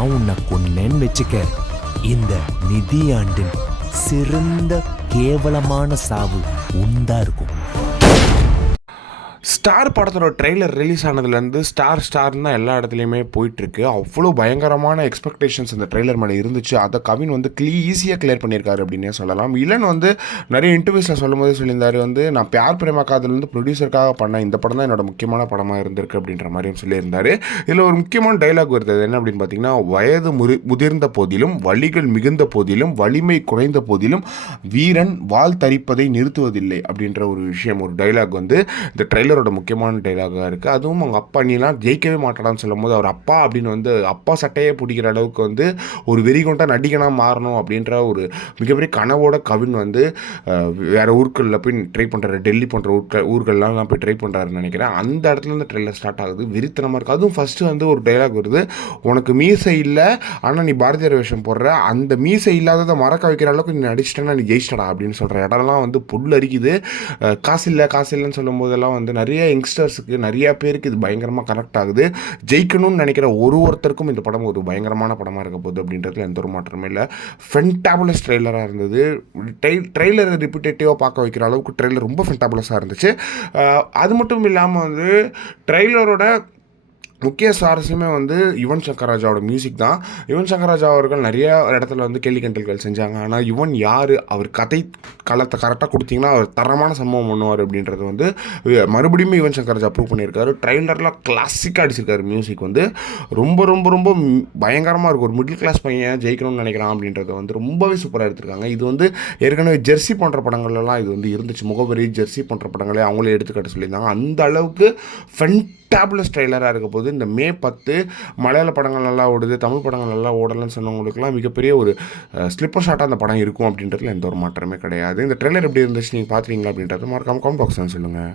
நான் உன்னை கொன்னேன்னு வச்சுக்க, இந்த நிதியாண்டின் சிறந்த கேவலமான சாவு உண்டா இருக்கும். ஸ்டார் படத்தோட ட்ரெய்லர் ரிலீஸ் ஆனதுலேருந்து ஸ்டார்னு தான் எல்லா இடத்துலையுமே போயிட்டுருக்கு. அவ்வளோ பயங்கரமான எக்ஸ்பெக்டேஷன்ஸ் இந்த ட்ரெய்லர் மேலே இருந்துச்சு. அதை கவின் வந்து ஈஸியாக கிளியர் பண்ணியிருக்காரு அப்படின்னே சொல்லலாம். இளன் வந்து நிறைய இன்டர்வியூஸில் சொல்லும் போது சொல்லியிருந்தார், வந்து நான் பியார் பிரேமா காதல் வந்து ப்ரொடியூசருக்காக பண்ணேன், இந்த படம் தான் என்னோட முக்கியமான படமாக இருந்திருக்கு அப்படின்ற மாதிரியும் சொல்லியிருந்தார். இதில் ஒரு முக்கியமான டைலாக் வருது, அது என்ன அப்படின்னு பார்த்தீங்கன்னா, வயது முதிர்ந்த போதிலும், வலிகள் மிகுந்த போதிலும், வலிமை குறைந்த போதிலும் வீரன் வால் தரிப்பதை நிறுத்துவதில்லை அப்படின்ற ஒரு விஷயம், ஒரு டைலாக் வந்து இந்த ட்ரெய்லரோட முக்கியமான டைலாகாக இருக்குது. அதுவும் அவங்க அப்பா நீலாம் ஜெயிக்கவே மாட்டாடான்னு சொல்லும் போது, அவர் அப்பா அப்படின்னு வந்து அப்பா சட்டையே பிடிக்கிற அளவுக்கு வந்து ஒரு வெறிகொண்டா நடிகனாக மாறணும் அப்படின்ற ஒரு மிகப்பெரிய கனவோட கவின் வந்து வேறு ஊர்களில் போய் ட்ரை பண்ணுறாரு. டெல்லி போன்ற ஊர்கள்லாம் நான் போய் ட்ரை பண்ணுறாருன்னு நினைக்கிறேன். அந்த இடத்துல இருந்து ட்ரெய்லர் ஸ்டார்ட் ஆகுது. வெறித்தனமாக இருக்குது. அதுவும் ஃபஸ்ட்டு வந்து ஒரு டைலாக் வருது, உனக்கு மீசை இல்லை ஆனால் நீ பாரதியார் வேஷம் போடுற, அந்த மீசை இல்லாததை மறக்க வைக்கிற அளவுக்கு நீ நடிச்சிட்டேன்னா நீ ஜெயிச்சிட்டடா அப்படின்னு சொல்கிற இடம்லாம் வந்து புல் அரிக்குது. காசு இல்லைன்னு சொல்லும் போதெல்லாம் வந்து நிறைய யங்ஸ்டர்ஸுக்கு, நிறைய பேருக்கு இது பயங்கரமாக கனெக்ட் ஆகுது. ஜெயிக்கணும்னு நினைக்கிற ஒருத்தருக்கும் இந்த படம் ஒரு பயங்கரமான படமாக இருக்க போகுது அப்படின்றதுல எந்த ஒரு மாற்றமே இல்லை. ஃபென்டாபுலஸ் ட்ரெய்லராக இருந்தது. ட்ரெய்லரை ரிப்பீட்டேட்டிவாக பார்க்க வைக்கிற அளவுக்கு ட்ரெய்லர் ரொம்ப ஃபென்டாபுலஸாக இருந்துச்சு. அது மட்டும் இல்லாமல் வந்து ட்ரெய்லரோட முக்கிய சுவாரஸ்யமே வந்து யுவன் சங்கர் ராஜாவோட மியூசிக் தான். யுவன் சங்கர் ராஜா அவர்கள் நிறைய இடத்துல வந்து கேள்வி கண்டல்கள் செஞ்சாங்க. ஆனால் யுவன் யார், அவர் கதை களத்தை கரெக்டாக கொடுத்தீங்கன்னா அவர் தரமான சம்பவம் பண்ணுவார் அப்படின்றது வந்து மறுபடியும் யுவன் சங்கர் ராஜா ப்ரூவ் பண்ணியிருக்காரு. ட்ரெய்லரில் கிளாசிக்காக அடிச்சிருக்காரு. மியூசிக் வந்து ரொம்ப ரொம்ப ரொம்ப பயங்கரமாக இருக்கும். ஒரு மிடில் கிளாஸ் பையன் ஜெயிக்கணும்னு நினைக்கிறான் அப்படின்றத வந்து ரொம்பவே சூப்பராக எடுத்திருக்காங்க. இது வந்து ஏற்கனவே ஜெர்சி போன்ற படங்கள்லாம் இது வந்து இருந்துச்சு. முகவரி, ஜெர்சி போன்ற படங்களே அவங்களே எடுத்துக்காட்ட சொல்லியிருந்தாங்க. அந்த அளவுக்கு ஃபென்டாபுலஸ் ட்ரெய்லராக இருக்க போது. இந்த மே 10 மலையாள படங்கள் நல்லா ஓடுது, தமிழ் படங்கள் நல்லா ஓடலன்னு சொன்னவங்களுக்குலாம் மிகப்பெரிய ஒரு ஸ்லிப்பர் ஷாட்டாக அந்த படம் இருக்கும் அப்படின்றதுல எந்த ஒரு மாற்றமே கிடையாது. இந்த ட்ரெய்லர் எப்படி இருந்துச்சு, நீங்கள் பார்த்துறீங்களா அப்படின்றத மறக்காம கமெண்ட் பாக்ஸில் சொல்லுங்கள்.